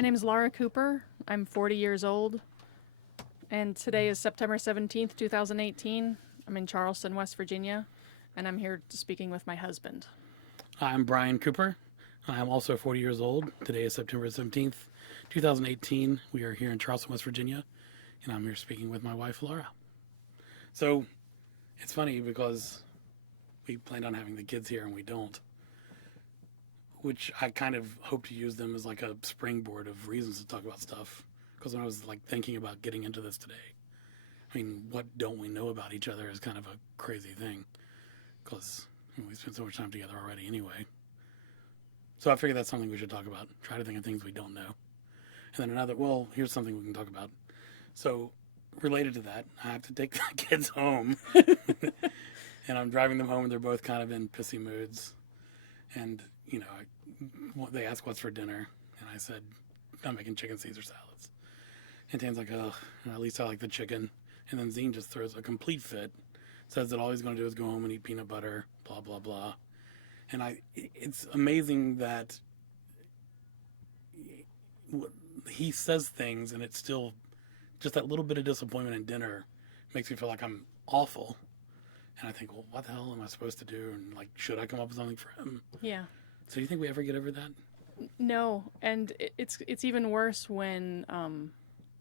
My name is Laura Cooper. I'm 40 years old, and today is September 17th, 2018. I'm in Charleston, West Virginia, and I'm here speaking with my husband. I'm Bryan Cooper. I'm also 40 years old. Today is September 17th, 2018. We are here in Charleston, West Virginia, and I'm here speaking with my wife, Laura. So it's funny because we planned on having the kids here and we don't, which I kind of hope to use them as like a springboard of reasons to talk about stuff. Because when I was like thinking about getting into this today, I mean, what don't we know about each other is kind of a crazy thing. Because we spent so much time together already anyway. So I figured that's something we should talk about. Try to think of things we don't know. And then here's something we can talk about. So related to that, I have to take the kids home. And I'm driving them home and they're both kind of in pissy moods. And, they ask what's for dinner. And I said, I'm making chicken Caesar salads. And Tan's like, oh, at least I like the chicken. And then Zine just throws a complete fit. Says that all he's going to do is go home and eat peanut butter, blah, blah, blah. And it's amazing that he says things and it's still just that little bit of disappointment in dinner makes me feel like I'm awful. And I think, well, what the hell am I supposed to do? And like, should I come up with something for him? Yeah. So do you think we ever get over that? No, and it's even worse when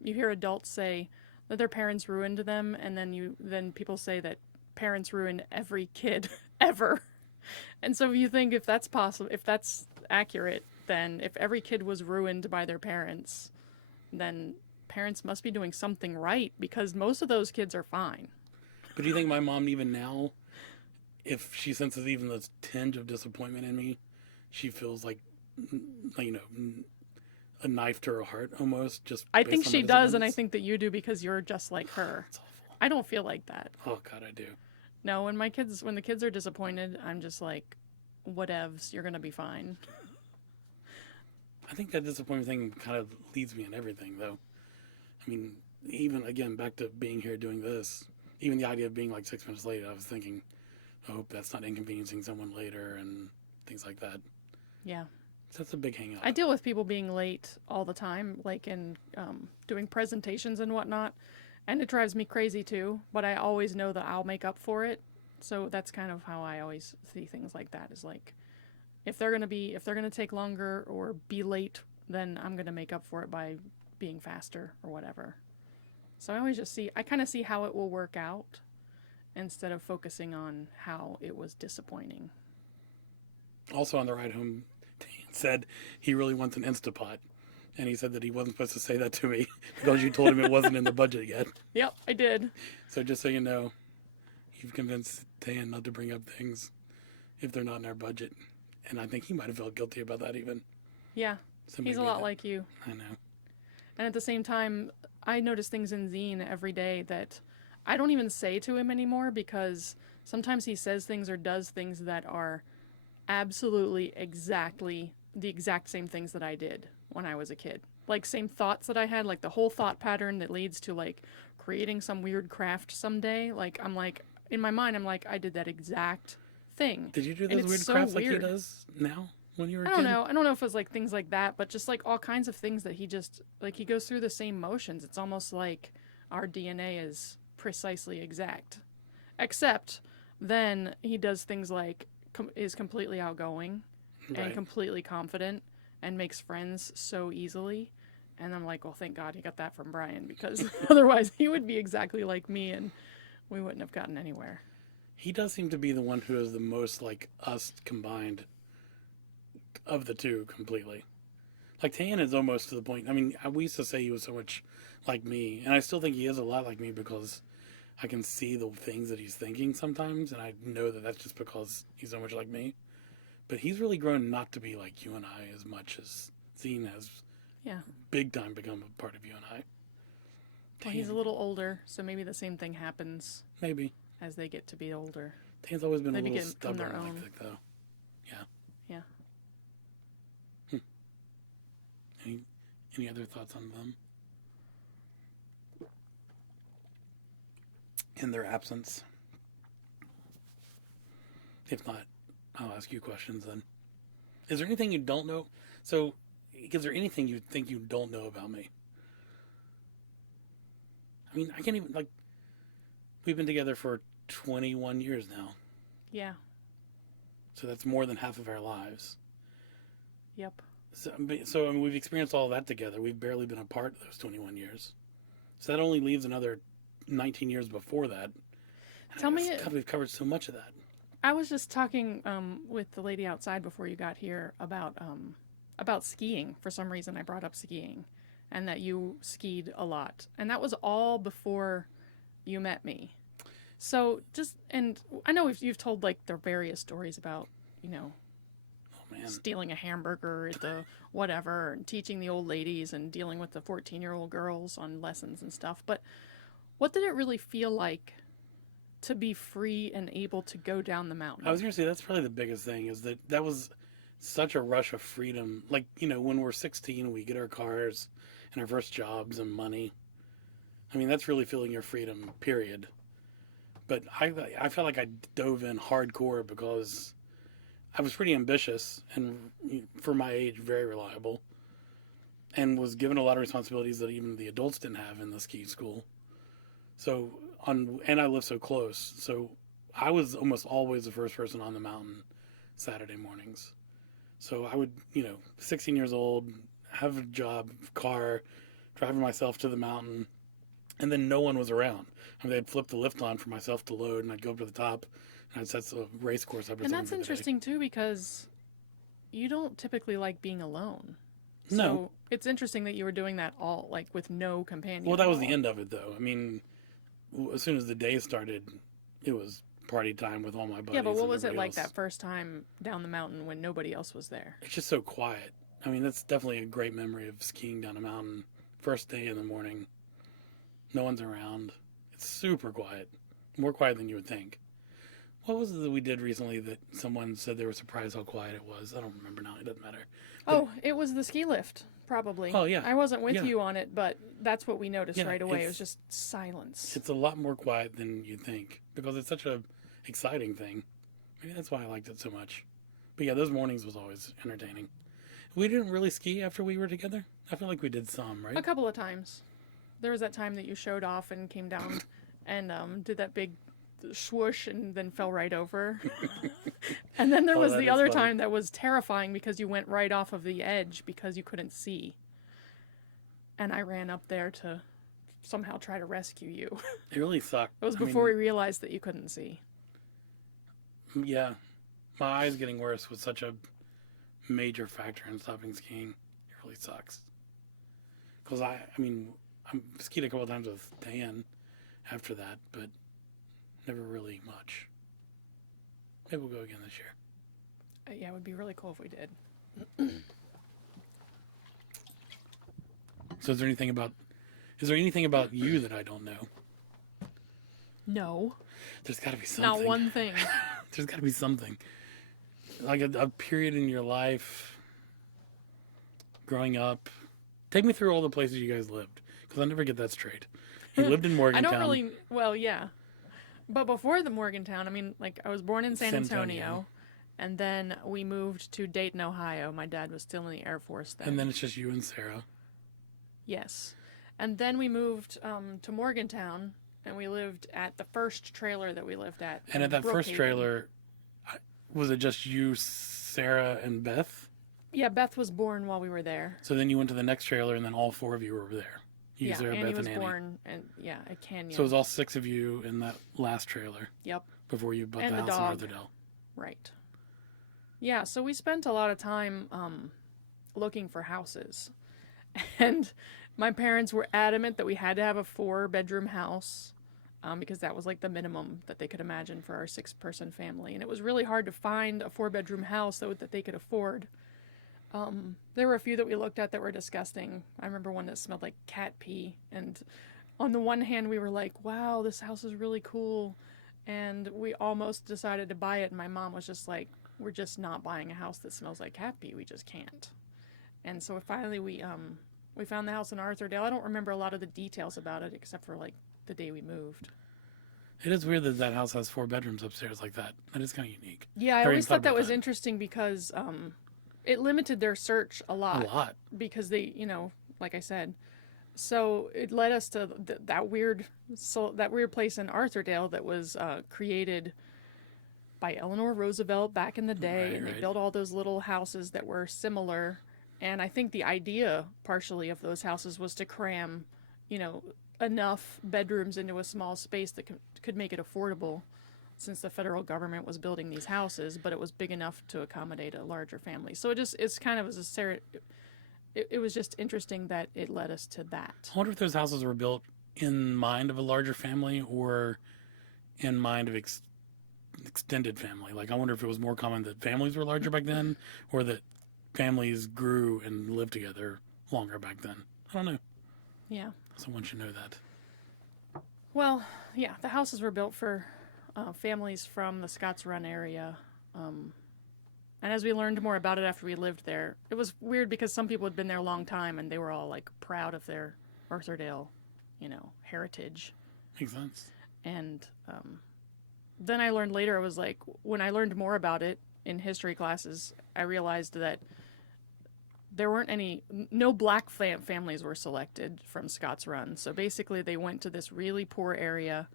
you hear adults say that their parents ruined them, and then people say that parents ruin every kid ever. And so you think if that's possible, if that's accurate, then if every kid was ruined by their parents, then parents must be doing something right because most of those kids are fine. But do you think my mom, even now, if she senses even this tinge of disappointment in me, she feels like, a knife to her heart almost? Just I think she does, and I think that you do because you're just like her. It's awful. I don't feel like that. Oh God, I do. No, when the kids are disappointed, I'm just like, whatevs, you're gonna be fine. I think that disappointment thing kind of leads me in everything, though. I mean, even again, back to being here doing this, even the idea of being like 6 minutes late, I was thinking, I hope that's not inconveniencing someone later and things like that. Yeah. So that's a big hang up. I deal with people being late all the time, like in doing presentations and whatnot, and it drives me crazy too, but I always know that I'll make up for it. So that's kind of how I always see things like that, is like, if they're gonna take longer or be late, then I'm gonna make up for it by being faster or whatever. So I kind of see how it will work out instead of focusing on how it was disappointing. Also on the ride home, Dan said he really wants an Instapot. And he said that he wasn't supposed to say that to me because you told him it wasn't in the budget yet. Yep, I did. So just so you know, you've convinced Dan not to bring up things if they're not in our budget. And I think he might have felt guilty about that even. Yeah, So he's a maybe lot like you. I know. And at the same time, I notice things in Zine every day that I don't even say to him anymore because sometimes he says things or does things that are absolutely exactly the exact same things that I did when I was a kid. Like same thoughts that I had, like the whole thought pattern that leads to like creating some weird craft someday. Like I'm like, in my mind, I'm like, I did that exact thing. Did you do And those it's weird so crafts like weird. he does now when you were a I kid? don't know. I don't know if it was like things like that, but just like all kinds of things that he just like he goes through the same motions. It's almost like our DNA is precisely exact. Except then he does things like is completely outgoing and Right. completely confident and makes friends so easily. And I'm like, well, thank God he got that from Bryan because otherwise he would be exactly like me and we wouldn't have gotten anywhere. He does seem to be the one who is the most like us combined of the two completely. Like Tan is almost to the point. I mean, we used to say he was so much like me, and I still think he is a lot like me because I can see the things that he's thinking sometimes, and I know that that's just because he's so much like me. But he's really grown not to be like you and I as much as Zine has Yeah. big time become a part of you and I. Well, he's a little older, so maybe the same thing happens Maybe. as they get to be older. Tan's always been They a little become their stubborn like own. that, though. Yeah. Yeah. Any other thoughts on them? In their absence? If not, I'll ask you questions then. Is there anything you don't know? So, is there anything you think you don't know about me? I mean, I can't even, like, we've been together for 21 years now. Yeah. So that's more than half of our lives. Yep. So I mean, we've experienced all that together. We've barely been apart those 21 years. So that only leaves another 19 years before that. Tell me, God, we've covered so much of that. I was just talking with the lady outside before you got here about skiing. For some reason, I brought up skiing, and that you skied a lot, and that was all before you met me. So and I know you've told like the various stories about, Oh, man. stealing a hamburger at the whatever, and teaching the old ladies and dealing with the 14-year-old girls on lessons and stuff. But what did it really feel like to be free and able to go down the mountain? I was going to say, that's probably the biggest thing, is that was such a rush of freedom. Like, when we're 16, we get our cars and our first jobs and money. I mean, that's really feeling your freedom, period. But I felt like I dove in hardcore because I was pretty ambitious and, for my age, very reliable, and was given a lot of responsibilities that even the adults didn't have in the ski school. So, and I live so close, so I was almost always the first person on the mountain Saturday mornings. So I would, 16 years old, have a job, car, driving myself to the mountain, and then no one was around. I mean, they'd flip the lift on for myself to load, and I'd go up to the top, and I'd set the race course up. And that's interesting, too, because you don't typically like being alone. So No. It's interesting that you were doing that all, like, with no companion. Well, that was the end of it, though. I mean, as soon as the day started, it was party time with all my buddies. Yeah, but what was it like else. that first time down the mountain when nobody else was there? It's just so quiet. I mean, that's definitely a great memory of skiing down a mountain. First day in the morning, no one's around. It's super quiet. More quiet than you would think. What was it that we did recently that someone said they were surprised how quiet it was? I don't remember now. It doesn't matter. But, it was the ski lift, probably. Oh, yeah. I wasn't with Yeah. you on it, but that's what we noticed Yeah, right away. It was just silence. It's a lot more quiet than you think because it's such a exciting thing. Maybe that's why I liked it so much. But yeah, those mornings was always entertaining. We didn't really ski after we were together. I feel like we did some, right? A couple of times. There was that time that you showed off and came down and did that big swoosh and then fell right over. And then there was that the is other funny. time that was terrifying because you went right off of the edge because you couldn't see. And I ran up there to somehow try to rescue you. It really sucked. It was before we realized that you couldn't see. Yeah. My eyes getting worse was such a major factor in stopping skiing. It really sucks. Because I skied a couple of times with Dan after that, but never really much. Maybe we'll go again this year. Yeah, it would be really cool if we did. So is there anything about you that I don't know? No. There's got to be something. Not one thing. There's got to be something. Like a period in your life, growing up. Take me through all the places you guys lived, because I never get that straight. You lived in I Morgantown. don't really, well, yeah. But before the Morgantown, I mean, like, I was born in San Antonio, and then we moved to Dayton, Ohio. My dad was still in the Air Force then. And then it's just you and Sarah. Yes. And then we moved to Morgantown, and we lived at the first trailer that we lived at. And at that first Brookhaven. trailer, was it just you, Sarah, and Beth? Yeah, Beth was born while we were there. So then you went to the next trailer, and then all four of you were there. You, Yeah, Sarah, Annie Beth, was and Annie. born, and at Canyon. So it was all six of you in that last trailer Yep. before you bought And the the house dog. in Arthurdale. Right. Yeah, so we spent a lot of time looking for houses. And my parents were adamant that we had to have a 4-bedroom house because that was like the minimum that they could imagine for our 6-person family. And it was really hard to find a 4-bedroom house that they could afford. There were a few that we looked at that were disgusting. I remember one that smelled like cat pee. And on the one hand, we were like, wow, this house is really cool. And we almost decided to buy it. And my mom was just like, we're just not buying a house that smells like cat pee. We just can't. And so finally we found the house in Arthurdale. I don't remember a lot of the details about it except for like the day we moved. It is weird that that house has 4 bedrooms upstairs like that. That is kind of unique. Yeah, I Never always even thought that about was interesting because it limited their search a A lot lot. because they, like I said, so it led us to that weird place in Arthurdale that was created by Eleanor Roosevelt back in the day, Right, and they right. built all those little houses that were similar. And I think the idea, partially, of those houses was to cram, enough bedrooms into a small space that could make it affordable, since the federal government was building these houses, but it was big enough to accommodate a larger family. So it's kind of it was just interesting that it led us to that. I wonder if those houses were built in mind of a larger family or in mind of extended family. Like, I wonder if it was more common that families were larger back then, or that families grew and lived together longer back then. I don't know. Yeah. Someone should know that. Well, yeah, the houses were built for families from the Scotts Run area. And as we learned more about it after we lived there, it was weird because some people had been there a long time and they were all like proud of their Arthurdale, heritage. Makes sense. And then I learned later, it was like, when I learned more about it in history classes, I realized that there weren't no black families were selected from Scotts Run. So basically they went to this really poor area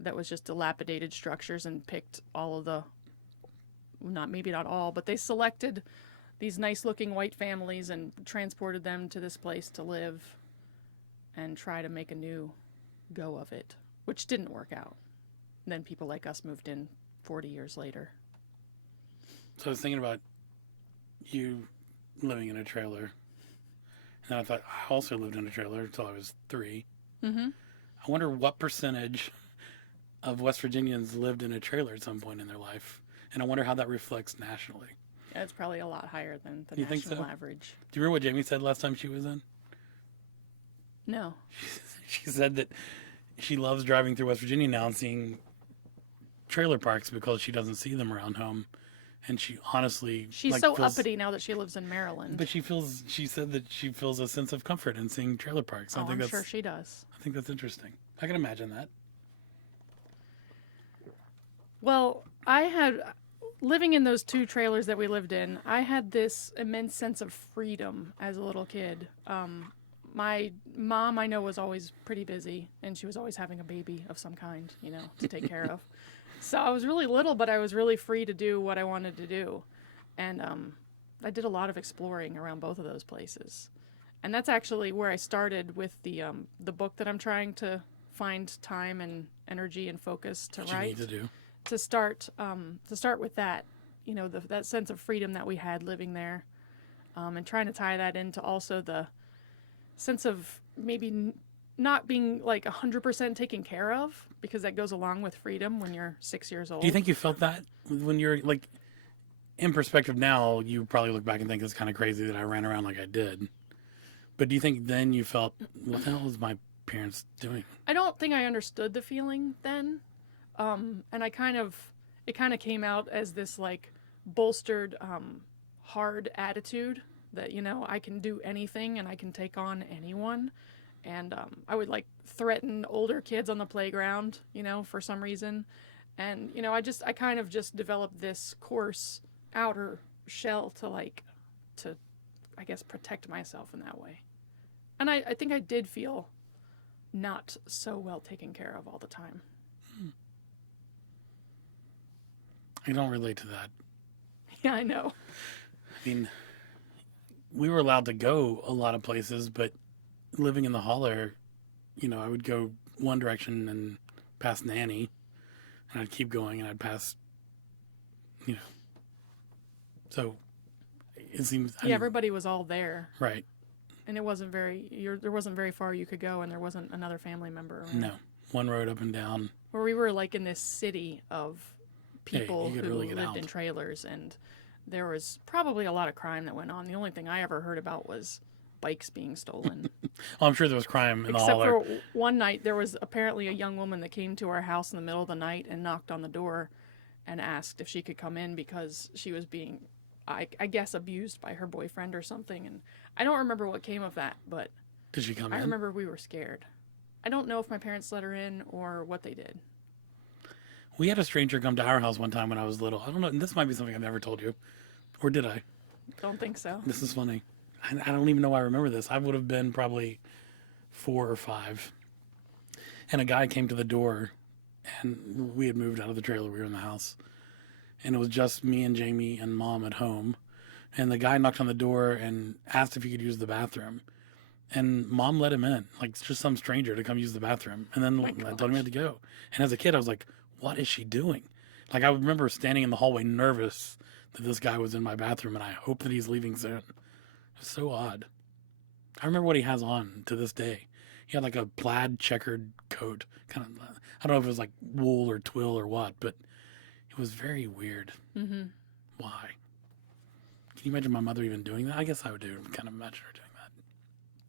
that was just dilapidated structures and picked all of maybe not all, but they selected these nice looking white families and transported them to this place to live and try to make a new go of it, which didn't work out. And then people like us moved in 40 years later. So I was thinking about you living in a trailer. And I thought, I also lived in a trailer until I was 3. Mm-hmm. I wonder what percentage of West Virginians lived in a trailer at some point in their life. And I wonder how that reflects nationally. Yeah, it's probably a lot higher than the You think national so? average. Do you remember what Jamie said last time she was in? No. She said that she loves driving through West Virginia now and seeing trailer parks because she doesn't see them around home. And she honestly... She's so uppity now that she lives in Maryland. But she said that she feels a sense of comfort in seeing trailer parks. I'm sure she does. I think that's interesting. I can imagine that. Well, living in those 2 trailers that we lived in, I had this immense sense of freedom as a little kid. My mom, I know, was always pretty busy, and she was always having a baby of some kind, to take care of. So I was really little, but I was really free to do what I wanted to do. And I did a lot of exploring around both of those places. And that's actually where I started with the book that I'm trying to find time and energy and focus to What write. you need to do. To start with that, that sense of freedom that we had living there, and trying to tie that into also the sense of maybe not being like 100% taken care of, because that goes along with freedom when you're 6 years old. Do you think you felt that when you're like, in perspective now, you probably look back and think it's kind of crazy that I ran around like I did. But do you think then you felt, what the hell is my parents doing? I don't think I understood the feeling then. And it kind of came out as this like bolstered, hard attitude that, I can do anything and I can take on anyone. And I would like threaten older kids on the playground, for some reason. And, I kind of just developed this coarse outer shell to I guess, protect myself in that way. And I think I did feel not so well taken care of all the time. I don't relate to that. Yeah, I know. I mean, we were allowed to go a lot of places, but living in the holler, I would go one direction and pass Nanny, and I'd keep going and I'd pass, so it seems... Yeah, everybody was all there. Right. And it wasn't there wasn't very far you could go, and there wasn't another family member around. No. One road up and down. Where we were like in this city of people you could who really get lived out. in trailers, and there was probably a lot of crime that went on. The only thing I ever heard about was bikes being stolen. Oh, I'm sure there was crime in the Except holler. for one night, there was apparently a young woman that came to our house in the middle of the night and knocked on the door and asked if she could come in because she was being, I guess, abused by her boyfriend or something. And I don't remember what came of that, but Did she come I in? remember we were scared. I don't know if my parents let her in or what they did. We had a stranger come to our house one time when I was little. I don't know. And this might be something I've never told you. Or did I? Don't think so. This is funny. I don't even know why I remember this. I would have been probably 4 or 5. And a guy came to the door, and we had moved out of the trailer. We were in the house. And it was just me and Jamie and Mom at home. And the guy knocked on the door and asked if he could use the bathroom. And Mom let him in, like just some stranger to come use the bathroom. And then I told him he had to go. And as a kid, I was like, what is she doing? Like, I remember standing in the hallway nervous that this guy was in my bathroom, and I hope that he's leaving soon. It was so odd. I remember what he has on to this day. He had like a plaid checkered coat. Kind of, I don't know if it was like wool or twill or what, but it was very weird. Mm-hmm. Why? Can you imagine my mother even doing that? I guess I would kind of imagine her doing that.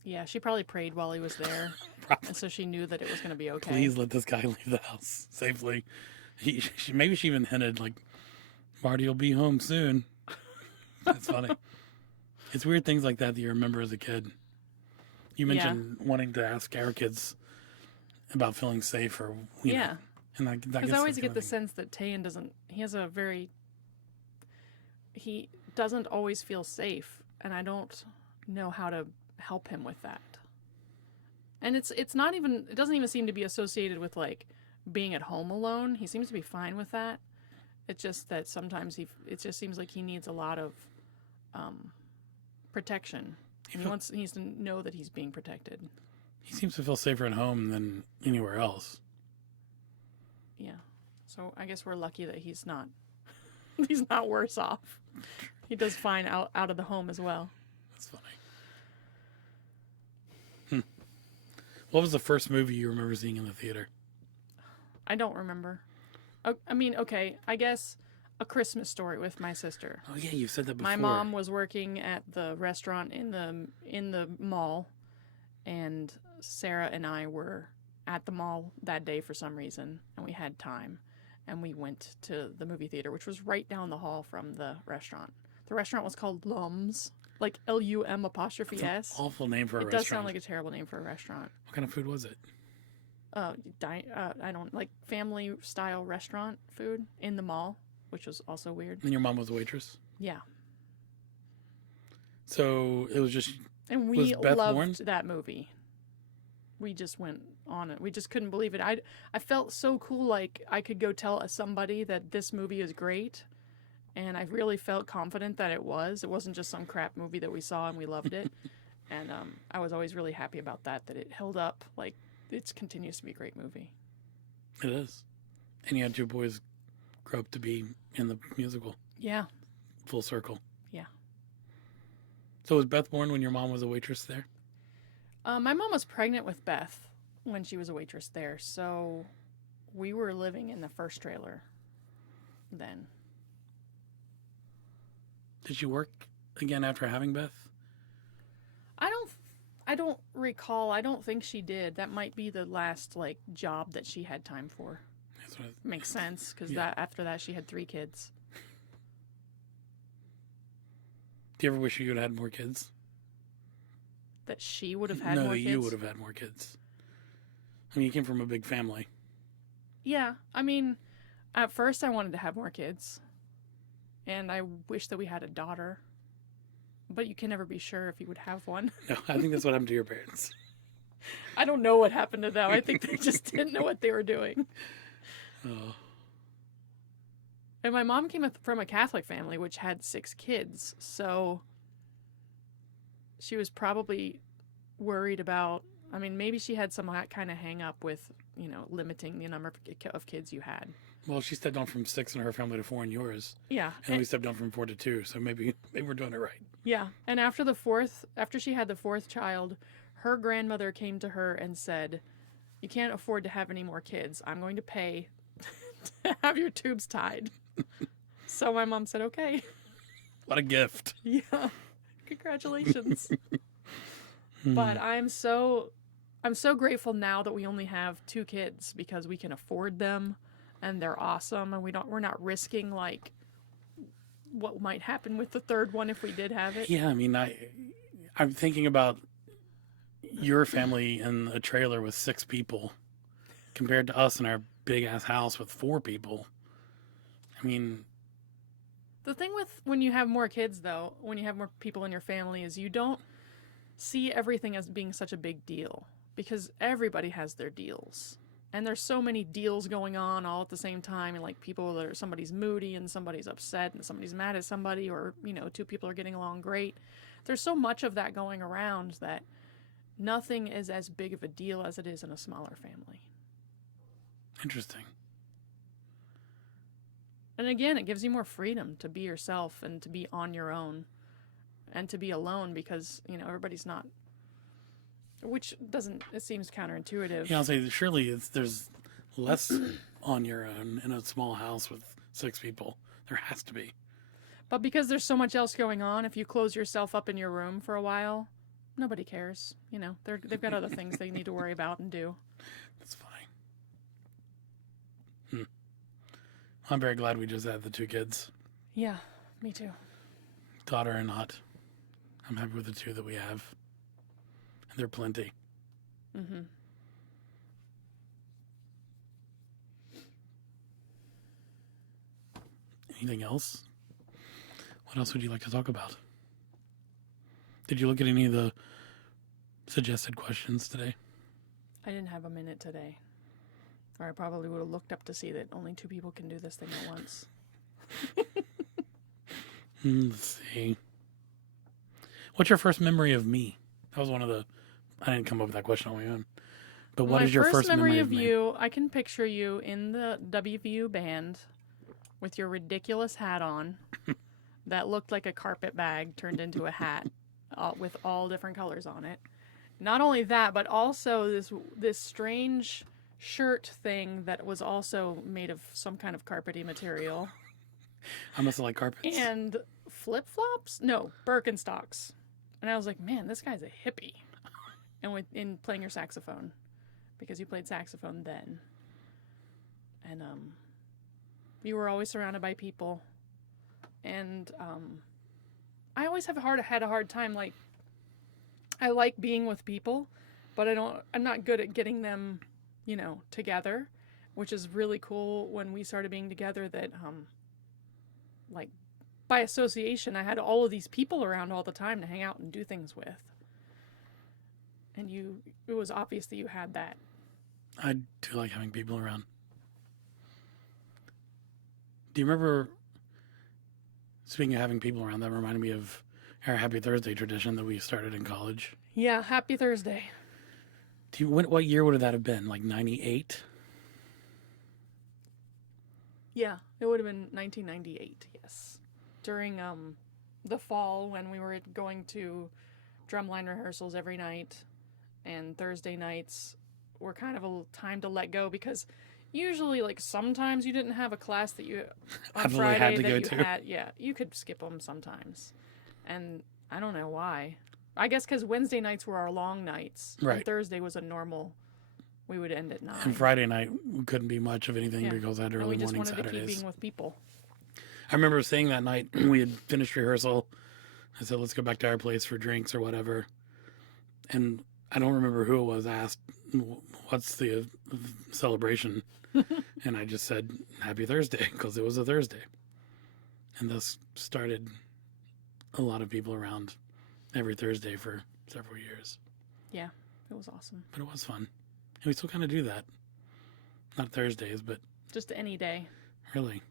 Yeah, she probably prayed while he was there. Probably. And so she knew that it was going to be okay. Please let this guy leave the house safely. Maybe she even hinted, like, Marty will be home soon. That's funny. It's weird things like that you remember as a kid. You mentioned wanting to ask our kids about feeling safe or, you know. And because I always get the sense that Tayan he doesn't always feel safe, and I don't know how to help him with that. And it doesn't even seem to be associated with like being at home alone. He seems to be fine with that. It's just that sometimes it just seems like he needs a lot of protection. He needs to know that he's being protected. He seems to feel safer at home than anywhere else. Yeah. So I guess we're lucky that he's not worse off. He does fine out of the home as well. That's funny. What was the first movie you remember seeing in the theater? I don't remember. Okay, I guess A Christmas Story with my sister. Oh yeah, you said that before. My mom was working at the restaurant in the mall, and Sarah and I were at the mall that day for some reason, and we had time, and we went to the movie theater, which was right down the hall from the restaurant. The restaurant was called Lum's, like LUM''S. That's an awful name for a restaurant. It does sound like a terrible name for a restaurant. What kind of food was it? I don't like family style restaurant food in the mall, which was also weird. And your mom was a waitress? Yeah. So it was just. And we loved that movie. We just went on it. We just couldn't believe it. I felt so cool, like I could go tell somebody that this movie is great, and I really felt confident that it was. It wasn't just some crap movie that we saw and we loved it. And I was always really happy about that it held up. Like, it continues to be a great movie. It is. And you had 2 boys grow up to be in the musical. Yeah. Full circle. Yeah. So was Beth born when your mom was a waitress there? My mom was pregnant with Beth when she was a waitress there, so we were living in the first trailer then. Did she work again after having Beth? I don't recall. I don't think she did. That might be the last job that she had time for. That's what Makes sense, because after that she had 3 kids. Do you ever wish you would have had more kids? That she would have had more more kids? No, kids? you would have had more kids. I mean, you came from a big family. Yeah. I mean, at first I wanted to have more kids. And I wish that we had a daughter. But you can never be sure if you would have one. No, I think that's what happened to your parents. I don't know what happened to them. I think they just didn't know what they were doing. Oh. And my mom came from a Catholic family, which had 6 kids. So she was probably worried about, I mean, maybe she had some kind of hang up with, limiting the number of kids you had. Well, she stepped down from 6 in her family to 4 in yours. Yeah. And we stepped down from 4 to 2, so maybe we're doing it right. Yeah. And after she had the 4th child, her grandmother came to her and said, "You can't afford to have any more kids. I'm going to pay to have your tubes tied." So my mom said, "Okay." What a gift. Yeah. Congratulations. But I'm so grateful now that we only have 2 kids, because we can afford them and they're awesome, and we're not risking what might happen with the 3rd one if we did have it. Yeah, I mean, I'm thinking about your family in a trailer with 6 people compared to us in our big ass house with 4 people. I mean, The thing with when you have more kids, though, when you have more people in your family, is you don't see everything as being such a big deal because everybody has their deals. And there's so many deals going on all at the same time, and like people that are somebody's moody and somebody's upset and somebody's mad at somebody, or two people are getting along great. There's so much of that going around that nothing is as big of a deal as it is in a smaller family. Interesting. And again, it gives you more freedom to be yourself and to be on your own and to be alone because, everybody's not, which doesn't, it seems counterintuitive. Yeah, I'll say surely there's less on your own in a small house with 6 people. There has to be. But because there's so much else going on, if you close yourself up in your room for a while, nobody cares. They've got other things they need to worry about and do. That's funny. I'm very glad we just had the 2 kids. Yeah, me too. Daughter or not. I'm happy with the 2 that we have. And they're plenty. Mm-hmm. Anything else? What else would you like to talk about? Did you look at any of the suggested questions today? I didn't have a minute today. Or I probably would have looked up to see that only 2 people can do this thing at once. Let's see. What's your first memory of me? That was one of the... I didn't come up with that question on my own. But what is your first memory of me? you? I can picture you in the WVU band with your ridiculous hat on that looked like a carpet bag turned into a hat with all different colors on it. Not only that, but also this strange shirt thing that was also made of some kind of carpety material. I must have liked carpets. And flip-flops? No, Birkenstocks. And I was like, man, this guy's a hippie. And in playing your saxophone. Because you played saxophone then. And you were always surrounded by people. And I always had a hard time, like, I like being with people, but I'm not good at getting them, together, which is really cool when we started being together that, like, by association, I had all of these people around all the time to hang out and do things with. And it was obvious that you had that. I do like having people around. Do you remember, speaking of having people around, that reminded me of our Happy Thursday tradition that we started in college? Yeah, Happy Thursday. What year would that have been? Like 98? Yeah, it would have been 1998, yes. During the fall when we were going to drumline rehearsals every night, and Thursday nights were kind of a time to let go because usually, like, sometimes you didn't have a class that you on Friday had to that go you to. had. Yeah, you could skip them sometimes, and I don't know why. I guess because Wednesday nights were our long nights, Right. And Thursday was a normal. We would end at 9. And Friday night couldn't be much of anything Yeah. because I had And early we just morning wanted to keep Saturdays. being with people. I remember saying that night we had finished rehearsal. I said, let's go back to our place for drinks or whatever. And I don't remember who it was asked, what's the celebration? And I just said, Happy Thursday, because it was a Thursday. And thus started a lot of people around every Thursday for several years. Yeah, it was awesome. But it was fun. And we still kind of do that. Not Thursdays, but Just any day. really,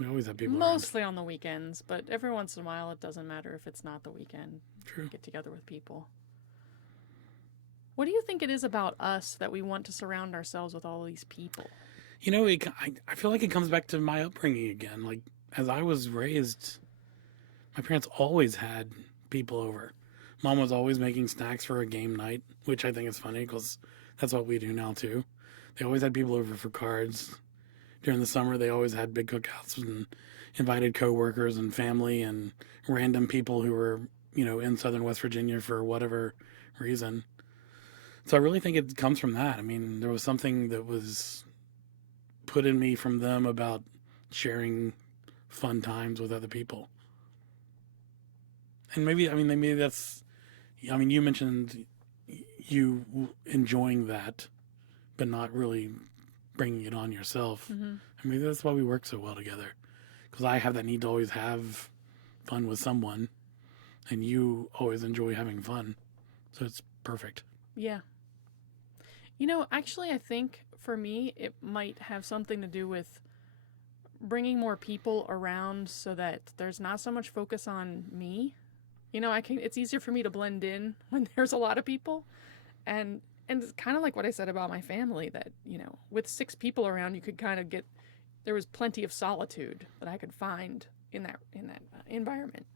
we always have people Mostly on the weekends, but every once in a while it doesn't matter if it's not the weekend. True. Get together with people. What do you think it is about us that we want to surround ourselves with all these people? You know, I feel like it comes back to my upbringing again. Like, as I was raised, my parents always had people over. Mom was always making snacks for a game night, which I think is funny because that's what we do now, too. They always had people over for cards. During the summer, they always had big cookouts and invited coworkers and family and random people who were, in southern West Virginia for whatever reason. So I really think it comes from that. I mean, there was something that was put in me from them about sharing fun times with other people. And maybe that's, you mentioned you enjoying that, but not really bringing it on yourself. Mm-hmm. Maybe that's why we work so well together. because I have that need to always have fun with someone, and you always enjoy having fun. So it's perfect. Yeah. Actually, I think for me, it might have something to do with bringing more people around so that there's not so much focus on me. It's easier for me to blend in when there's a lot of people. And it's kind of like what I said about my family that, with 6 people around, you could kind of there was plenty of solitude that I could find in that environment.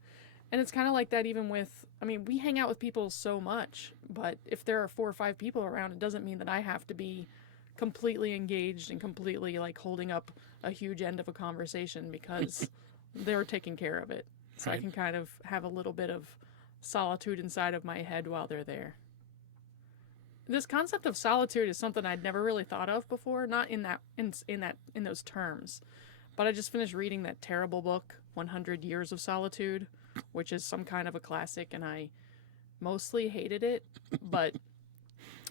And it's kind of like that even we hang out with people so much, but if there are 4 or 5 people around, it doesn't mean that I have to be completely engaged and completely like holding up a huge end of a conversation because they're taking care of it. So right. I can kind of have a little bit of solitude inside of my head while they're there. This concept of solitude is something I'd never really thought of before, not in those terms. But I just finished reading that terrible book, 100 Years of Solitude, which is some kind of a classic, and I mostly hated it. But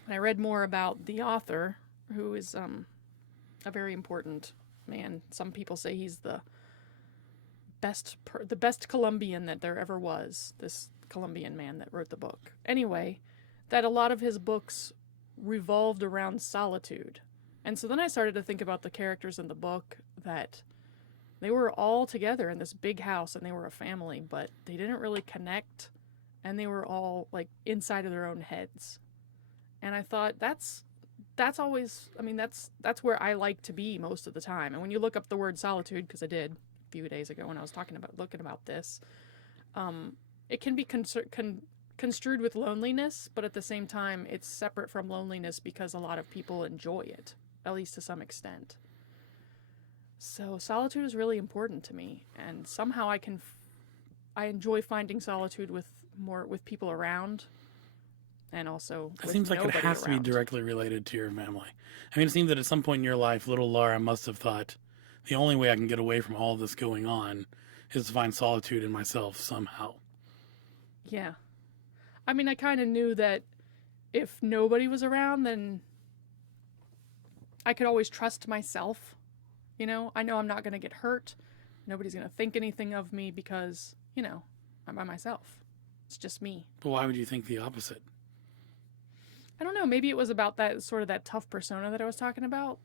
I read more about the author, who is a very important man. Some people say he's the best Colombian that there ever was, this Colombian man that wrote the book. Anyway, that a lot of his books revolved around solitude. And so then I started to think about the characters in the book, that they were all together in this big house and they were a family, but they didn't really connect, and they were all like inside of their own heads. And I thought that's always, that's where I like to be most of the time. And when you look up the word solitude, because I did a few days ago when I was looking about this, it can be construed with loneliness, but at the same time, it's separate from loneliness because a lot of people enjoy it, at least to some extent. So solitude is really important to me, and somehow I enjoy finding solitude with people around, and also it seems like it has around. To be directly related to your family. It seems that at some point in your life, little Laura must have thought, the only way I can get away from all this going on is to find solitude in myself somehow. Yeah. I kind of knew that if nobody was around, then I could always trust myself. I know I'm not going to get hurt. Nobody's going to think anything of me because, I'm by myself. It's just me. But why would you think the opposite? I don't know. Maybe it was about that tough persona that I was talking about.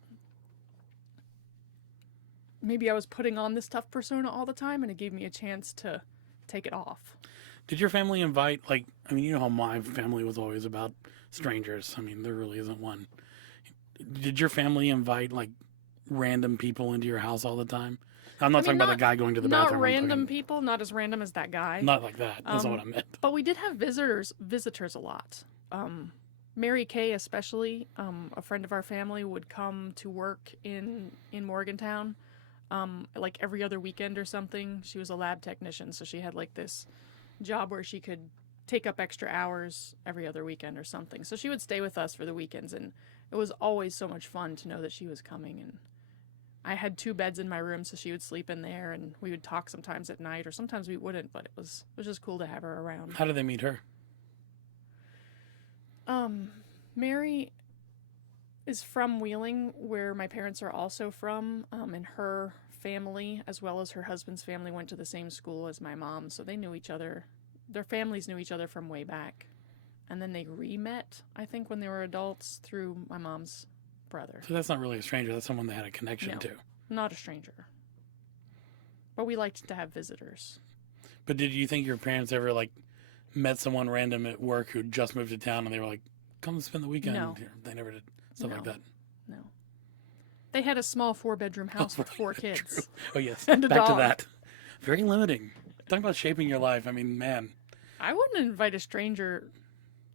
Maybe I was putting on this tough persona all the time, and it gave me a chance to take it off. Did your family invite, you know how my family was always about strangers. There really isn't one. Did your family invite, random people into your house all the time? I'm not talking about the guy going to the bathroom. Not random people, not as random as that guy. Not like that. That's not what I meant. But we did have visitors a lot. Mary Kay especially, a friend of our family, would come to work in Morgantown, every other weekend or something. She was a lab technician, so she had this job where she could take up extra hours every other weekend or something. So she would stay with us for the weekends, and it was always so much fun to know that she was coming. And I had 2 beds in my room, so she would sleep in there, and we would talk sometimes at night, or sometimes we wouldn't, but it was just cool to have her around. How did they meet her? Mary is from Wheeling, where my parents are also from, and her family, as well as her husband's family, went to the same school as my mom, so they knew each other. Their families knew each other from way back. And then they re-met, I think, when they were adults through my mom's brother. So that's not really a stranger. That's someone they had a connection to. Not a stranger. But we liked to have visitors. But did you think your parents ever, met someone random at work who just moved to town and they were like, come spend the weekend? No. They never did stuff like that? No. They had a small 4-bedroom house with 4 kids. True. Oh, yes. And a Back dog. to that. Very limiting. Talking about shaping your life. Man. I wouldn't invite a stranger.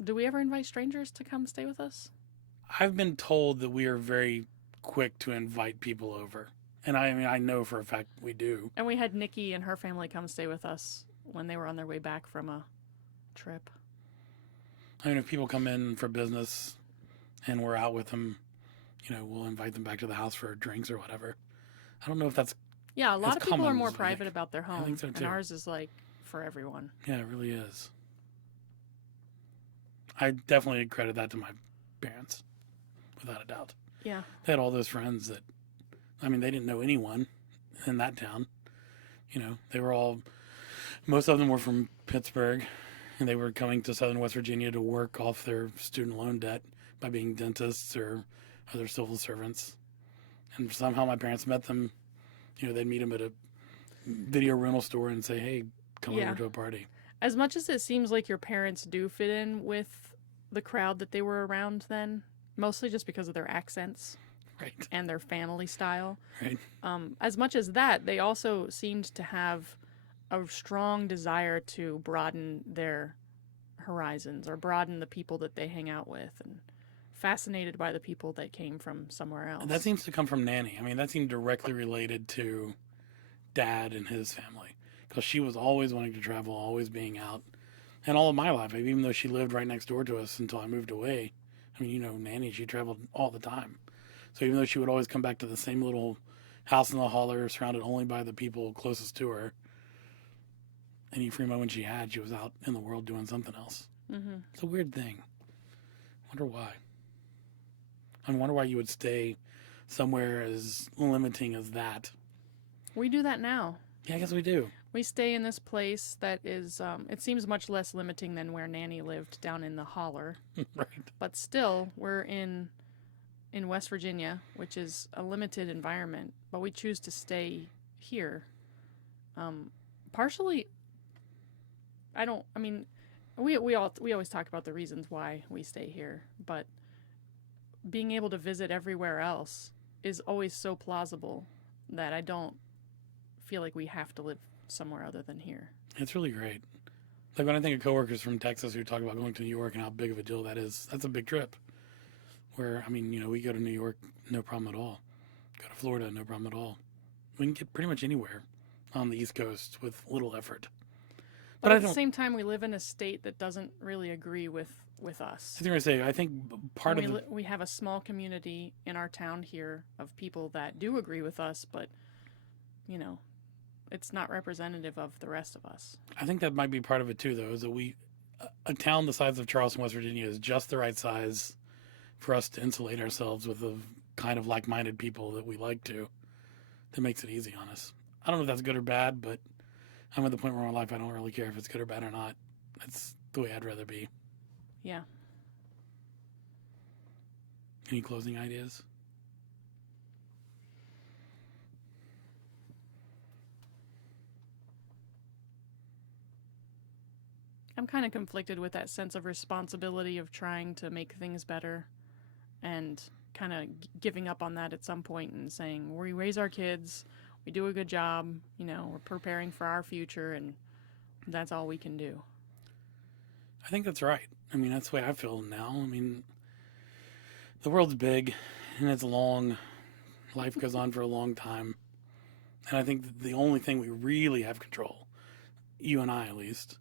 Do we ever invite strangers to come stay with us? I've been told that we are very quick to invite people over. And I know for a fact we do. And we had Nikki and her family come stay with us when they were on their way back from a trip. If people come in for business and we're out with them, we'll invite them back to the house for drinks or whatever. I don't know if that's... Yeah, a lot of people are more private about their home. I think so too. And ours is for everyone. Yeah, it really is. I definitely credit that to my parents, without a doubt. Yeah. They had all those friends that, they didn't know anyone in that town. They were all, most of them were from Pittsburgh, and they were coming to southern West Virginia to work off their student loan debt by being dentists or other civil servants. And somehow my parents met them. They'd meet them at a video rental store and say, hey, come over to a party. As much as it seems like your parents do fit in with the crowd that they were around then, mostly just because of their accents. Right. And their family style. Right. As much as that, they also seemed to have a strong desire to broaden their horizons or broaden the people that they hang out with, and fascinated by the people that came from somewhere else. That seems to come from Nanny. I mean, that seemed directly related to Dad and his family, because she was always wanting to travel, always being out. And all of my life, even though she lived right next door to us until I moved away, I mean, Nanny, she traveled all the time. So even though she would always come back to the same little house in the holler, surrounded only by the people closest to her, any free moment she had, she was out in the world doing something else. Mm-hmm. It's a weird thing. I wonder why. I wonder why you would stay somewhere as limiting as that. We do that now. Yeah, I guess we do. We stay in this place that is, it seems much less limiting than where Nanny lived down in the holler. Right. But still, we're in West Virginia, which is a limited environment, but we choose to stay here. Partially, we always talk about the reasons why we stay here, but being able to visit everywhere else is always so plausible that I don't feel like we have to live somewhere other than here. It's really great. Like when I think of coworkers from Texas who talk about going to New York and how big of a deal that is, that's a big trip. Where, we go to New York, no problem at all. Go to Florida, no problem at all. We can get pretty much anywhere on the East Coast with little effort. But at the same time, we live in a state that doesn't really agree with us. I was going to say, I think part of we have a small community in our town here of people that do agree with us, but, it's not representative of the rest of us. I think that might be part of it too, though, is that a town the size of Charleston, West Virginia is just the right size for us to insulate ourselves with the kind of like-minded people that we like to. That makes it easy on us. I don't know if that's good or bad, but I'm at the point where in my life I don't really care if it's good or bad or not. That's the way I'd rather be. Yeah. Any closing ideas? I'm kind of conflicted with that sense of responsibility of trying to make things better and kind of giving up on that at some point and saying, we raise our kids, we do a good job, we're preparing for our future, and that's all we can do. I think that's right. That's the way I feel now. The world's big and it's long. Life goes on for a long time. And I think the only thing we really have control, you and I at least,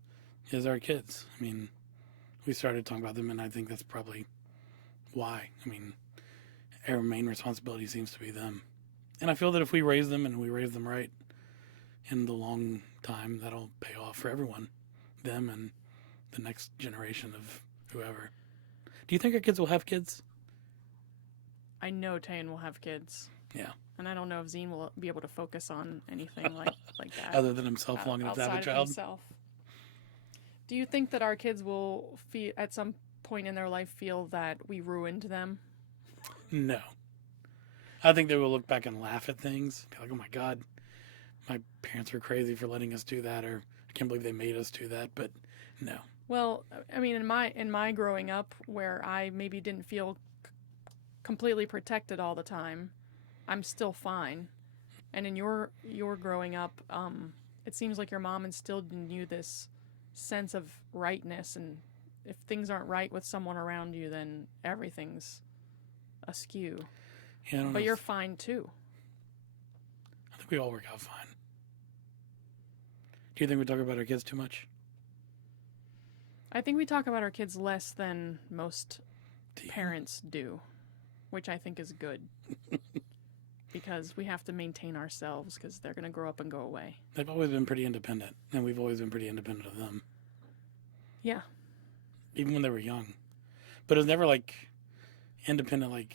is our kids. We started talking about them, and I think that's probably why. Our main responsibility seems to be them. And I feel that if we raise them and we raise them right, in the long time, that'll pay off for everyone. Them and the next generation of whoever. Do you think our kids will have kids? I know Tayan will have kids. Yeah. And I don't know if Zine will be able to focus on anything like that. Other than himself long enough to have a child? Himself. Do you think that our kids will, at some point in their life, feel that we ruined them? No. I think they will look back and laugh at things. Be like, oh my God, my parents were crazy for letting us do that, or I can't believe they made us do that, but no. Well, in my growing up, where I maybe didn't feel completely protected all the time, I'm still fine. And in your growing up, it seems like your mom instilled in you this sense of rightness, and if things aren't right with someone around you, then everything's askew. Yeah, but you're fine too. I think we all work out fine. Do you think we talk about our kids too much? I think we talk about our kids less than most parents do, which I think is good. Because we have to maintain ourselves, because they're going to grow up and go away. They've always been pretty independent, and we've always been pretty independent of them. Yeah. Even when they were young. But it was never independent,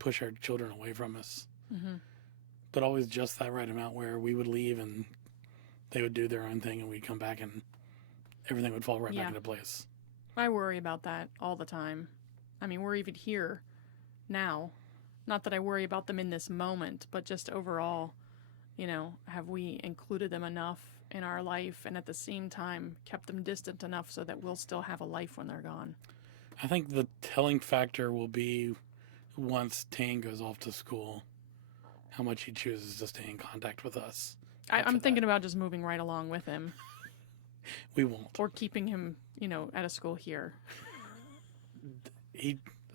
push our children away from us. Mm-hmm. but always just that right amount where we would leave and they would do their own thing and we'd come back and everything would fall right back into place. I worry about that all the time. I mean, we're even here now. Not that I worry about them in this moment, but just overall, you know, have we included them enough in our life and at the same time kept them distant enough so that we'll still have a life when they're gone? I think the telling factor will be once Tane goes off to school, how much he chooses to stay in contact with us. I'm thinking about just moving right along with him. We won't. Or keeping him, you know, at a school here.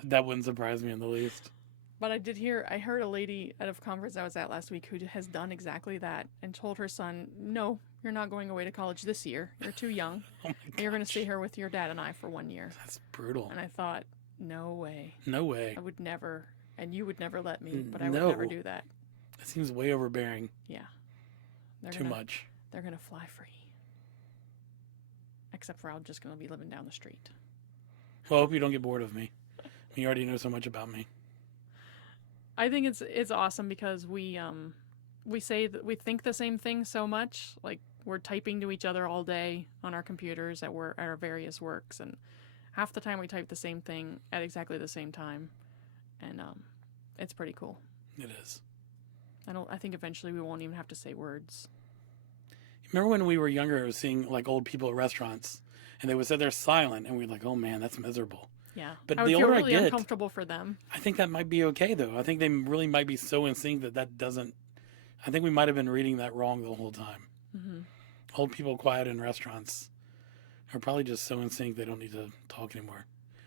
That wouldn't surprise me in the least. But I heard a lady at a conference I was at last week who has done exactly that and told her son, no, you're not going away to college this year. You're too young. Oh You're going to stay here with your dad and I for 1 year. That's brutal. And I thought, no way. No way. I would never, and you would never let me, but I would never do that. That seems way overbearing. Yeah. Too much. They're going to fly free. Except for I'm just going to be living down the street. Well, I hope you don't get bored of me. You already know so much about me. I think it's awesome because we say that we think the same thing so much. Like we're typing to each other all day on our computers at our various works, and half the time we type the same thing at exactly the same time, and it's pretty cool. It is. I think eventually we won't even have to say words. Remember when we were younger, I was seeing like old people at restaurants, and they would sit there silent, and we'd like, "Oh man, that's miserable." Yeah, but I would feel really uncomfortable for them. I think that might be okay though. I think they really might be so in sync that doesn't. I think we might have been reading that wrong the whole time. Mm-hmm. Old people quiet in restaurants are probably just so in sync they don't need to talk anymore.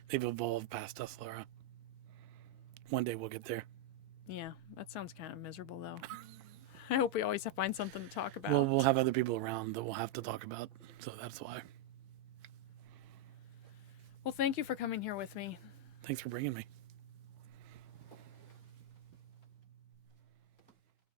They've evolved past us, Laura. One day we'll get there. Yeah, that sounds kind of miserable though. I hope we always find something to talk about. Well, we'll have other people around that we'll have to talk about, so that's why. Well, thank you for coming here with me. Thanks for bringing me.